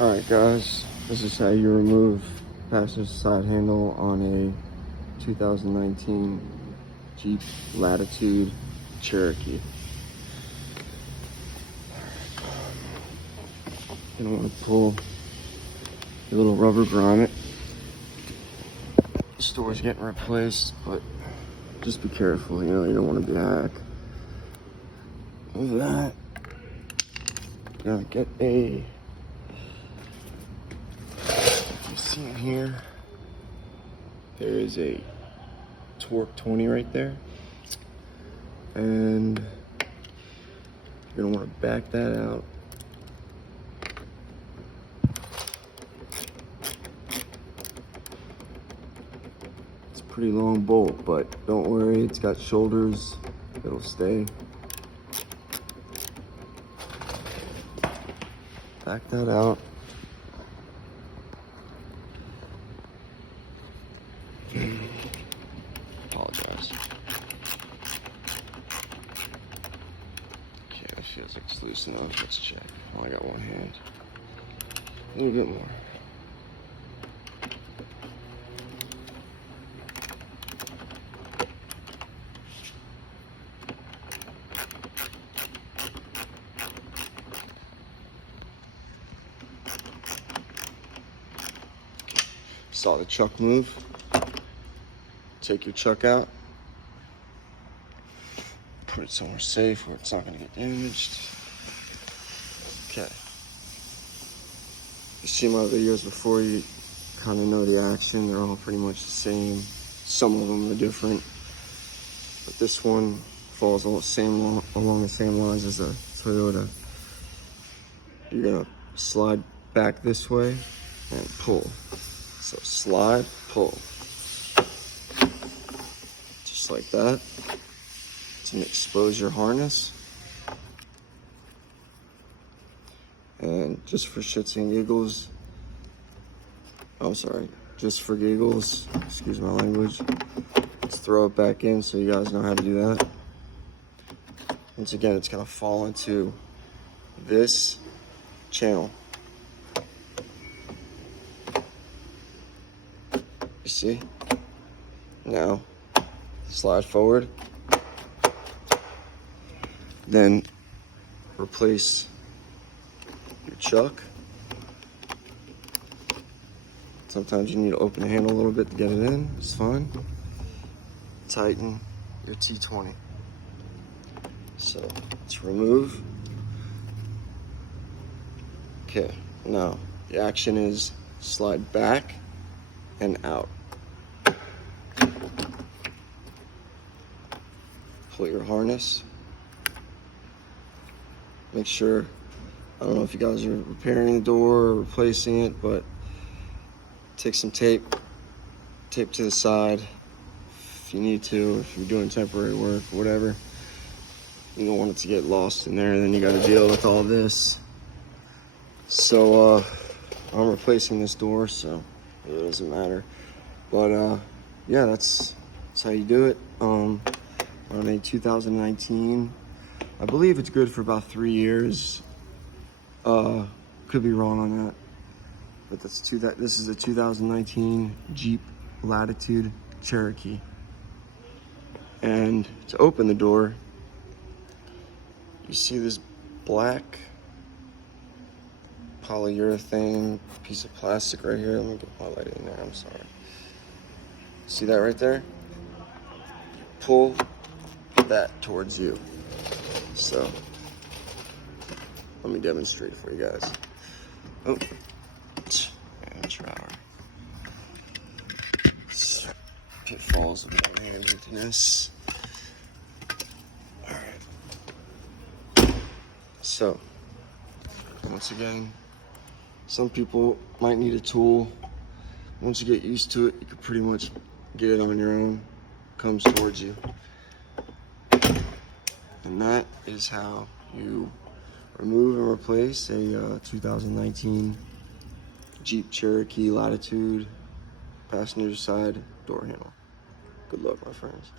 Alright guys, this is how you remove passenger side handle on a 2019 Jeep Latitude Cherokee. You're gonna want to pull your little rubber grommet. The store's getting replaced, but just be careful, you don't want to be a hack. With that, you're gonna get a, you see in here, there is a torque 20 right there, and you're gonna want to back that out. It's a pretty long bolt, but don't worry, it's got shoulders, it'll stay. Back that out. Apologize. Okay, that feels like it's loose enough. Let's check. Oh, I got one hand. A little bit more. Saw the chuck move. Take your chuck out. Put it somewhere safe where it's not going to get damaged. Okay. You see my videos before, you kind of know the action. They're all pretty much the same. Some of them are different. But this one falls along the same lines as a Toyota. You're going to slide back this way and pull. So slide, pull. Just like that. To expose your harness. And just for shits and giggles, just for giggles, excuse my language, let's throw it back in so you guys know how to do that. Once again, it's gonna fall into this channel. You see? Now, slide forward. Then replace your chuck. Sometimes you need to open the handle a little bit to get it in. It's fine. Tighten your T20. So let's remove. Okay, now the action is slide back and out. Pull your harness. Make sure, I don't know if you guys are repairing the door or replacing it, but take some tape to the side if you need to, if you're doing temporary work, whatever. You don't want it to get lost in there, and then you got to deal with all this. So I'm replacing this door, so it doesn't matter. But yeah, that's how you do it. On a 2019, I believe it's good for about 3 years. Could be wrong on that, but this is a 2019 Jeep Latitude Cherokee. And to open the door, you see this black polyurethane piece of plastic right here. Let me get my light in there, I'm sorry. See that right there? Pull that towards you. So, let me demonstrate for you guys. Oh, amateur hour. Pitfalls of handedness. Alright. So, once again, some people might need a tool. Once you get used to it, you can pretty much get it on your own. Comes towards you. And that is how you remove and replace a 2019 Jeep Cherokee Latitude passenger side door handle. Good luck, my friends.